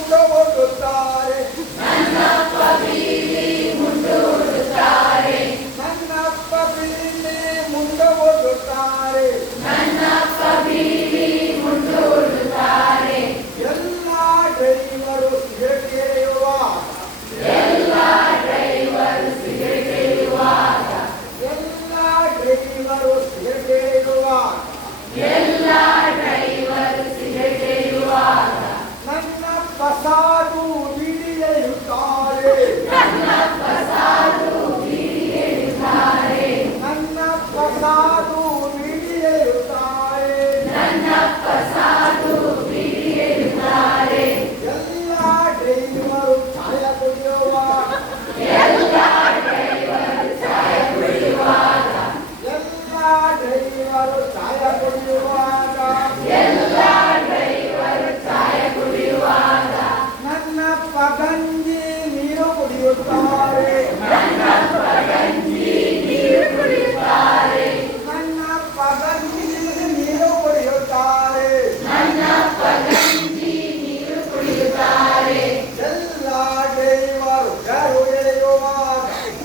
non provo a lottare. Andiamo a vivere. ನಾನು ನಿಲ್ಲುತ್ತಾರೆ ನನ್ನ ಪ್ರಸಾದ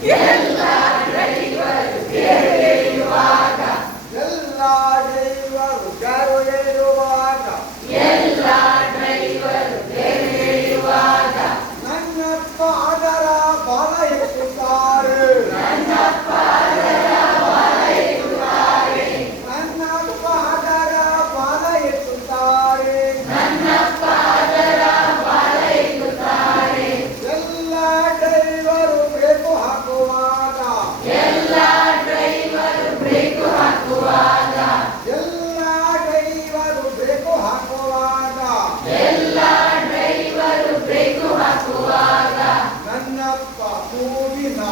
Yeah.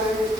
Suárez,